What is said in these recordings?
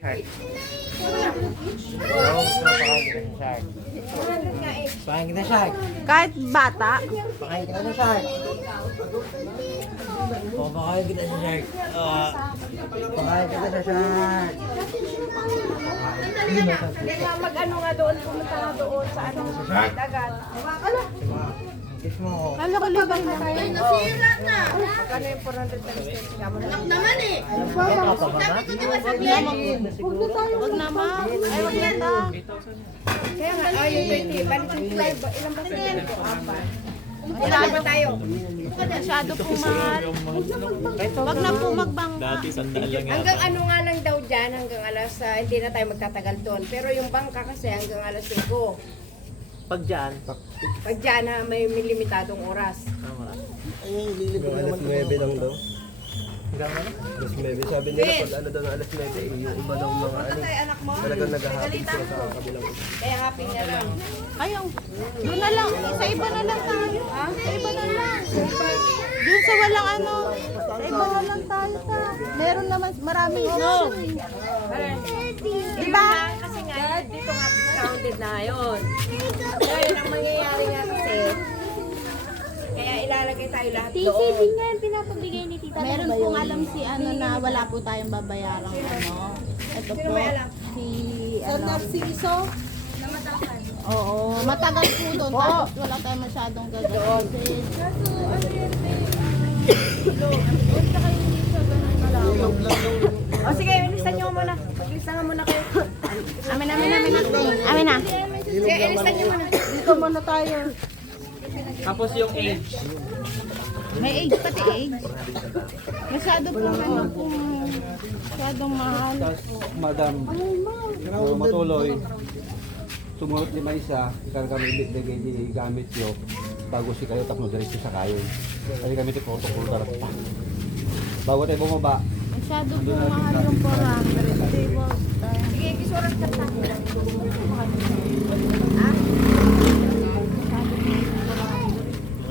Shark. Oo, pakain kita ng shark. Pakain kita shark. Kahit bata. Pakain kita ng shark. Oo, pakain kita sa shark. Pakain kita sa shark. Mag-ano nga doon, pumunta nga doon sa ano, dagat. Ano? Kiss mo ako. Kala ko libay na. Nasira na! Magkano yung 400 times 10? Anak naman eh! Ito pa ba? Sabi ko diba sa Huwag na tayo. Huwag na ma. Ay, huwag na ta. Kaya nga, yung 20, bali 25, ilang ba sila? Apat. Ilan ba tayo? Masyado pong mahal. Huwag na po magbangka. Dati sandaan lang yan. Hanggang ano nga lang daw dyan, hanggang alas, hindi na tayo magtatagal doon. Pero yung bangka kasi hanggang alas 5. Pag dyan. Pag dyan ha, may limitadong oras. Ay, lilibre naman. Alas 9 lang daw. Hanggang ano? Alas 9. Sabi nila pag ano daw ng alas 9, yung iba daw mga ano, talagang naghahapon sila sa kabilang iba. Kaya happy na lang. Ayaw. Doon na lang. Sa iba na lang tayo. Ha? Sa iba na lang. Doon sa walang ano. Sa iba na lang tayo sa. Meron naman maraming option. Diba? Kasi nga, dito nga discounted na yun. Ngayon, ang mangyayari nga kasi, kaya ilalagay tayo lahat doon. TCB nga yung pinapabigay ni Tita. Meron pong alam si ano na wala po tayong babayarang ano. Ito Sino po. may alam? Si ano. Si Iso. Oo. Matagal po doon. Tapos wala tayong masyadong gagawin. O sige, ilisan nyo muna. Paglisan nga muna kayo. Amin na. Amin na. Sige, ilisan nyo muna. Dito muna tayo. Tapos yung age. May age pati age. Masyado pong ano pong masyadong mahal. Madam, matuloy. Sumunod ni Maisa, kami ibigay di gamit yo. Bago si kayo tapos diretso sa kayo. Kasi kami ti protocol darat pa. Bago tayo bumaba, Masyado pong mahal yung 400. Sige, kisurat ka sa akin.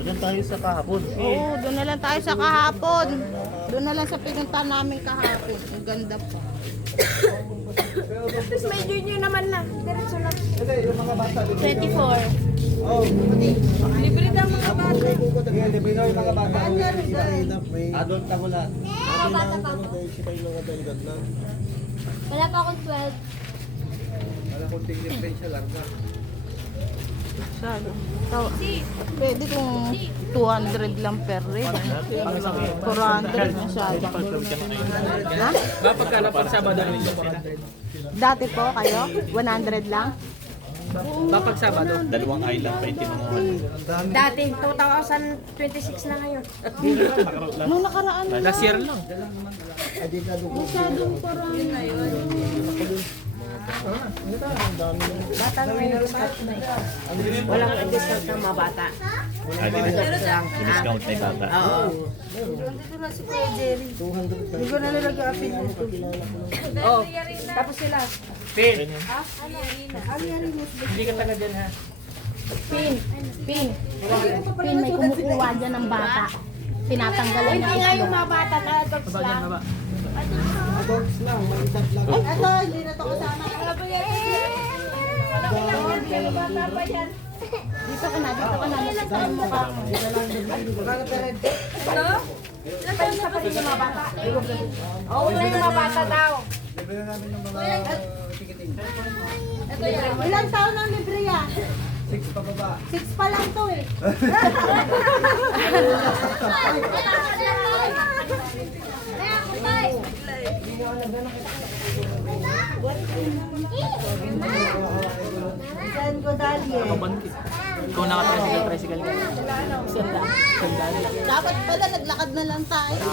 Doon tayo sa kahapon. Oo, doon na lang tayo sa kahapon. Doon na lang sa pinunta namin kahapon. Ang ganda pa. Tapos may junior naman na. Diretso na. 24. Libre daw mga bata. libre na yung mga bata. Adult ako lahat. Bata pa ako. Wala pa akong 12. Wala konting differential lang na. Masyado. Pwede kung 200 lang per rin. 400 masyado. Ha? Pagkala pag Sabado ninyo 400. Dati po kayo? 100 lang? Pag Sabado. Dalawang island pa yung tinunguhan. Dati, 2026 na ngayon. Nung nakaraan na. Last year lang. Masyadong 400. Bata na ngayon. Walang discount ng mga bata. Discount na yung bata. Oo. Oh, tapos sila. Pin. Hindi ka taga dyan ha. Pin. Pin, may kumukuha dyan ng bata. Tinatanggalan Hindi ng nga yung itlog. mga bata na adults lang. Ito, hindi na ito kasama. Walang kailangan yan, bata pa yan. Dito ka na. Nakita yung mukha ko. Isa pa rin yung mga bata. Oo, wala yung mga bata daw. Ilang taon ang libre yan? 6 pa baba. 6 pa lang to eh. Saan ko dali eh? Ikaw naka-tricycle ka. Dapat pala naglakad na lang tayo.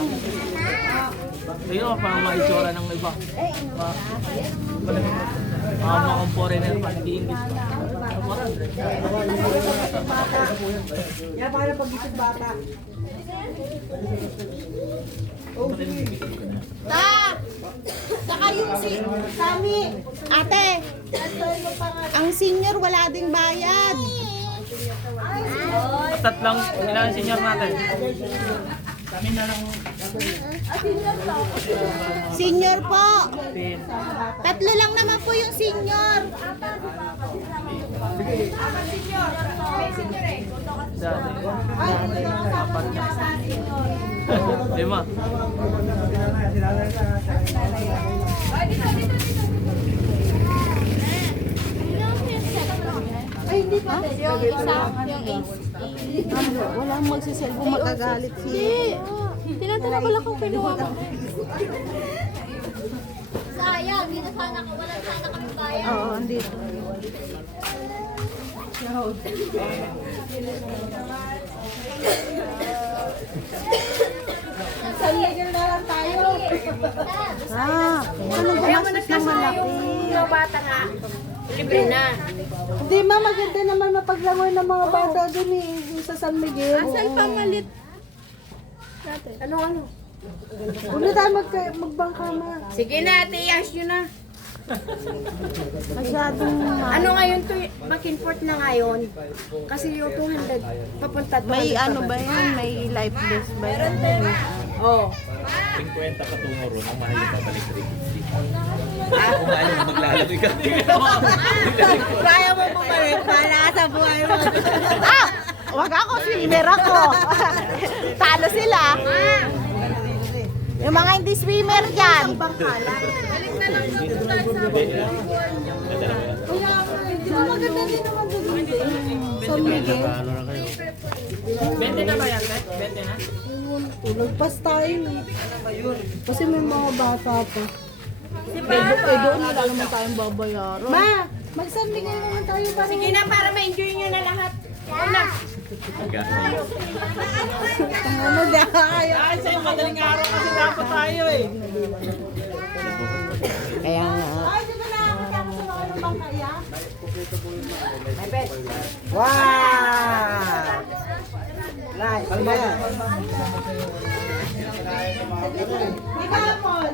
Tingnan mo parang maitsura ng iba. Mga foreigner pa, hindi English pa. Yan para pag-isip bata. Ta! Saka yung Sami! Ate! Ang senior wala ding bayad. Tatlong, ilang senior natin? Senior po. Tatlo lang naman po yung senior. Lima. Ay, hindi pa. Yung isa, yung ace. Walang magsiselfon, magagalit siya. Tinatanong ko lang kung kinuha mo. Sayang, di na sana walang sana kami bayad. Oo, andito. Sanligil na lang tayo. Ah, anong gumastos ng malaki? Yung bata nga, libre na. Hindi ma, maganda naman mapaglangoy ng mga bata dun eh, sa San Miguel. Asan pa malit? Ano? Huwag na tayo magbangka ma. Sige na, ate, yash yun na. Masyadong Ano ngayon to, Makinfort na ngayon. Kasi yung 200, papunta 200. may ano ba yan? May life vest ba yan? Oh. 50 patungo ron. Ang mahal yung babalik 350. Kung mahal yung maglalagay ka. Kaya mo bumalik, bahala ka sa buhay mo. Ah! Wag ako, swimmer ako. Talo sila. Yung mga hindi swimmer dyan. Maganda din naman doon. San Miguel. Bente na ba yan, Ted? Bente na? Lagpas tayo eh. Kasi may mga bata pa. Doon wala naman tayong babayaran. Ma! Mag-San Miguel naman tayo pa. Sige na, para ma-enjoy nyo na lahat. Una. Ano dahil? Ay, sa'yo, madaling araw kasi dapat tayo eh. Kaya nga. Ay, di ba nakakita ko sa mga lubang kaya? Wow! Nice. Ano ba yan? Di ba, Paul?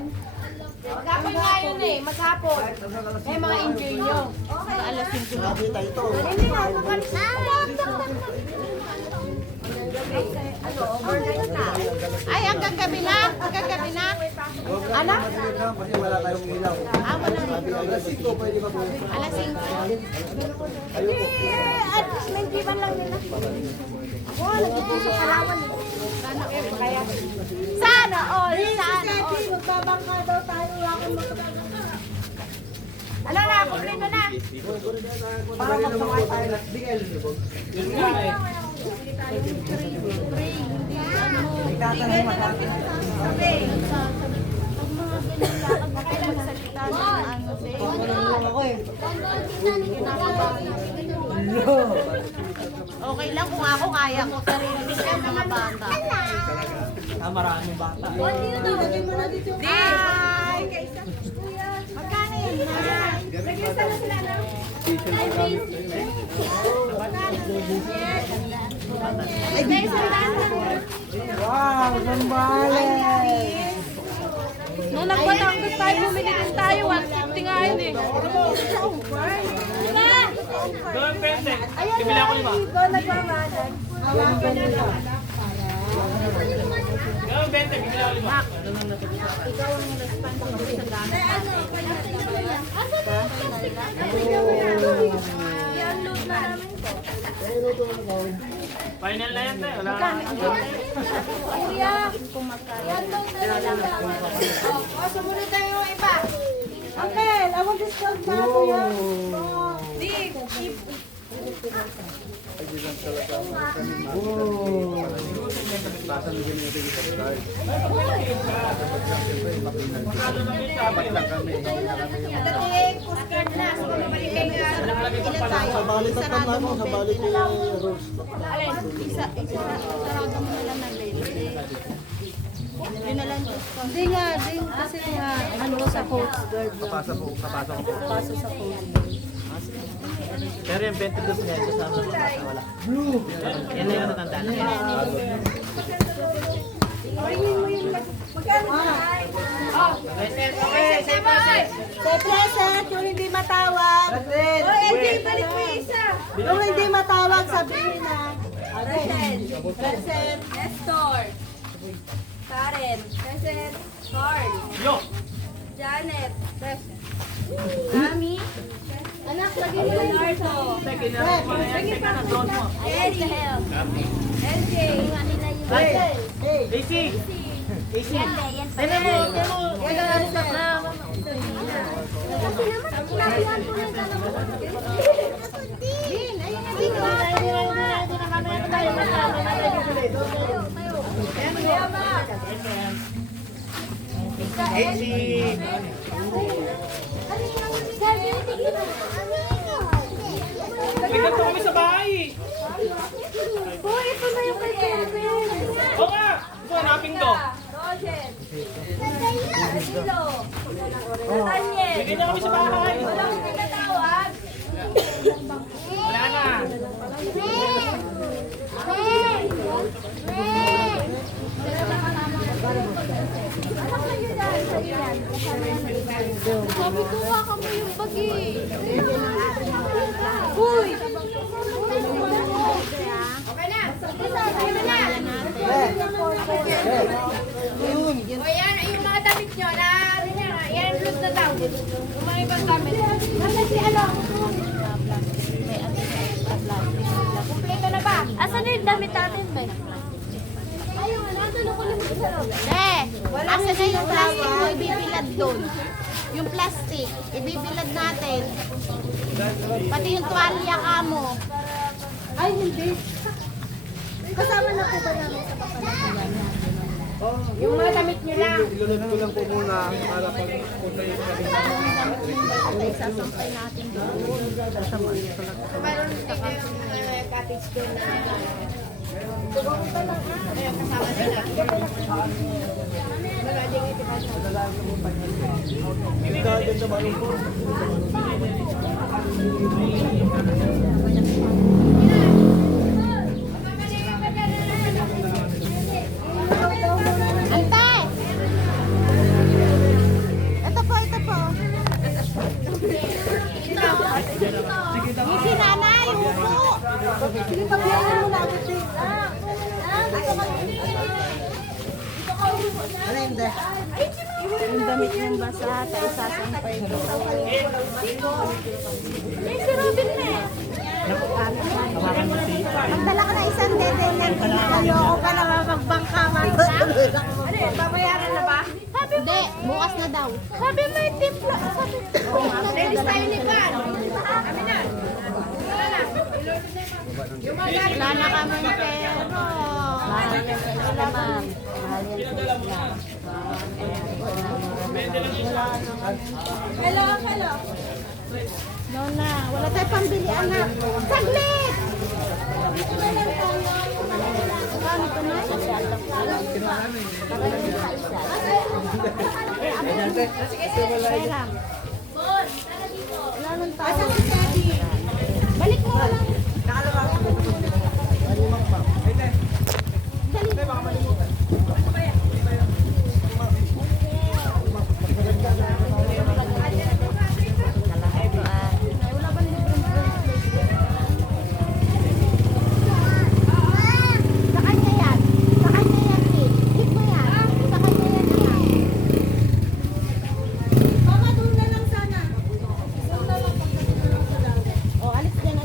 Maghapon nga yun eh, maghapon. Eh, mga enjoy nyo. Alas 5 na. Nakita ito. Hindi na, ano, overnight na. Ay, hanggang gabi na? Hanggang gabi na? Ano? Kasi wala tayong ilaw. Wala na. Alas 5 pwede ba po? Alas 5. At least may giban lang nila. Ako, nagtutulong sa kalawan eh. Sana all! Sana all! Magbabangka daw tayo, akong magbabangka. Ano na, kumplito na. Para magkakain tayo na. Bigel. Ikatanong matapos. Ako eh. Okay lang kung ako kaya ko sarili ko yung mga bata. Maraming bata. Magkano yun na? Nag-isa na sila na. Wow, Zambales. Nung nagbatanggap tayo, bumili din tayo. 150 nga yun eh. Gawin pwede. Bibili ako lima. Gawin pwede. Bibili ako lima. Final na yan tayo. Wala. Sumunod tayo yung iba. Uncle, I want discount na ako yan. Dating, kuskat na. Balikin nga. Nabalitan pa na ako, nabalik ko yung rules. Sarado mo na lang ng baby. Yun na lang discount. Hindi nga, din kasi nga, ano sa Coast Guard lang. Papasa po, papasa ko. Paso sa Coast Guard. Pero yung 22 niya, kasama ko wala. Blue! Yan na yung natandaan. Sa present, yung hindi matawag. Oh, LJ, balik mo yung isa. Yung hindi matawag, sabihin na. Present. Present. Nestor. Karen. Present. Carl. Yo! Janet. Present. Ami. Anak, lagi mo lang. Leonardo. Teka na, doon mo. Eddie. LJ. Daisy! Daisy! Tignan mo, tignan mo. Din, ayun na din. Daisy! May ganito kami sa bahay. Boy, ito na yung kay Kevin. Oo nga! Ito, hanapin ko. Roger. Danilo. Nathaniel. May ganito kami sa bahay. Wala akong pinatawag. Wala na. Sabi ko nga kamo yung bagi. Uy! Okay na. Sige na. O yan, yung mga damit nyo na, yan, loose na daw. Yung mga ibang damit. Kasi ano? Kompleto na ba? Asan yung damit natin, ba? Ayun, nandun ako lang sa loob. Asa na yung plastic mo ibibilad doon? Yung plastic, ibibilad natin. Pati yung tuwalya ka mo. Ay, hindi. Kasama na po ba namin sa papalatulan? Yung mga damit nyo lang. Ilunod ko lang po muna para pag punta yung Ay, sasampay natin doon. Mayroon din yung cottage doon na. Ayun, kasama sila. Wala din ito kasi. Ante! Ito po, ito po. Yung si nanay, upo. Sige, paglayan mo na ako siya. Yung damit niyang basa, tayo sasampay ko. Ay, si Robin na eh. Magdala ka na isang dede na ayoko ka na magbangkaman. Ano, babayaran na ba? Hindi, bukas na daw. Sabi may timpla. Sabi, Release tayo ni Pan. Kami na. Wala na. Yung mga gamit. wala na kami pero. Wala ma'am. Hello, hello. Nona, wala tayo pambili anak. Saglit! Dito na lang tayo. Kami ko na. Pera. Wala nang tao. Balik mo lang. Sa kanya yan. Sa kanya yan, eh. Hit mo yan. Sa kanya yan, anak. Mama, doon na lang sana. Doon na lang pagdating na lang sa dagat. Oh, alis dyan na.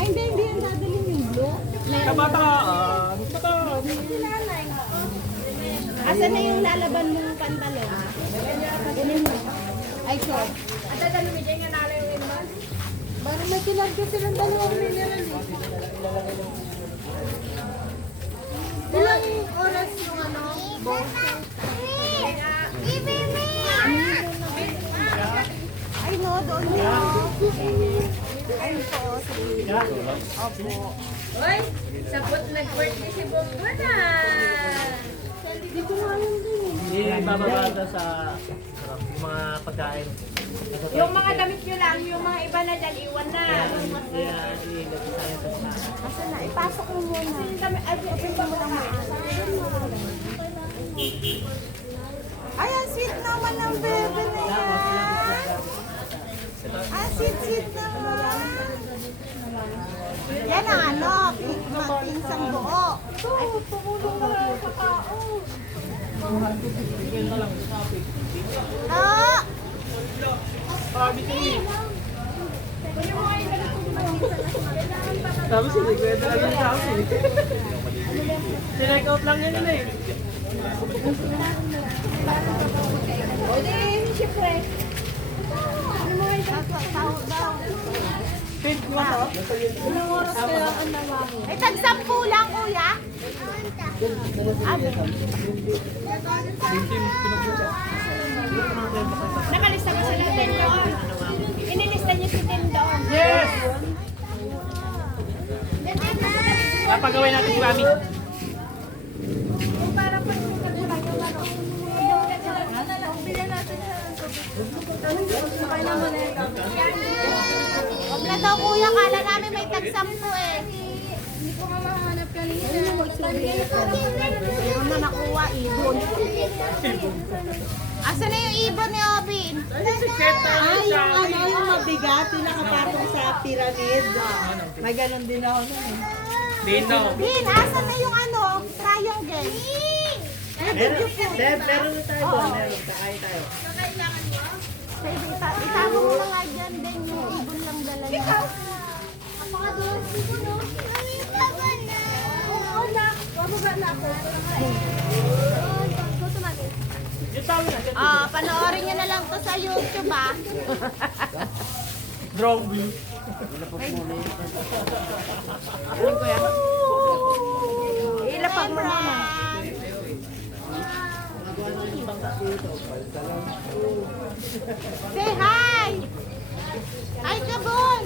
Ay, hindi yan dadalhin yung blue. Kabataan! Asan na yung lalaban mong pantalon? Ganun mo. Ay, short. At dadalumidyan nga nalang yung inman. Parang may kinarga silang dalawang mineral eh. Ilang oras yung ano? Ay, no, doon mo. Ay, po. Sige. Opo. Uy, sabot nag-birthday si Bongo na. Hindi ko nga alam din eh. Hindi bababa ito sa yung mga pagkain. Yung mga damit nyo lang, yung mga iba na dyan, iwan na. Kaya ilagay tayo sa Asan na? Ipasok mo muna. Ay, open pa mo lang. Ayan, sweet naman ng bebe na yan. Ang sweet naman. Yan ang ano, pinsang buo. Ay, tumulong na lang sa tao. Tapos sinikwento lang yung tao. Sinike out lang yan eh. O di, siyempre. Sahod daw. Pink mo to? Ilang oras kaya ang nawangin? Ay, tag-10 lang, kuya. Nakalista ko sila Tendon. Inilista niyo si Tendon. Yes! Papagawin natin si Mami. Huwag na daw, kuya. Kala namin may tag-10 eh. Hindi ko nga mahanap kanina. Meron na nakuha, ibon. Asa na yung ibon ni Obin? Yung mabigat, yung nakapatong sa pyramid. May ganun din ako nun eh. Dino. Bin, asa na yung ano, triangle? Meron na tayo doon. Meron. Kakain tayo. Sige, itama mo na nga dyan din yung ibon lang dala niya. Yung tawin na. Ah, panoorin niyo na lang to sa YouTube ah. Drone view. Ilapag mo mama. Say hi! Hi, Kabon!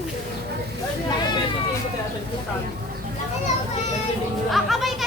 Ah, kamay ka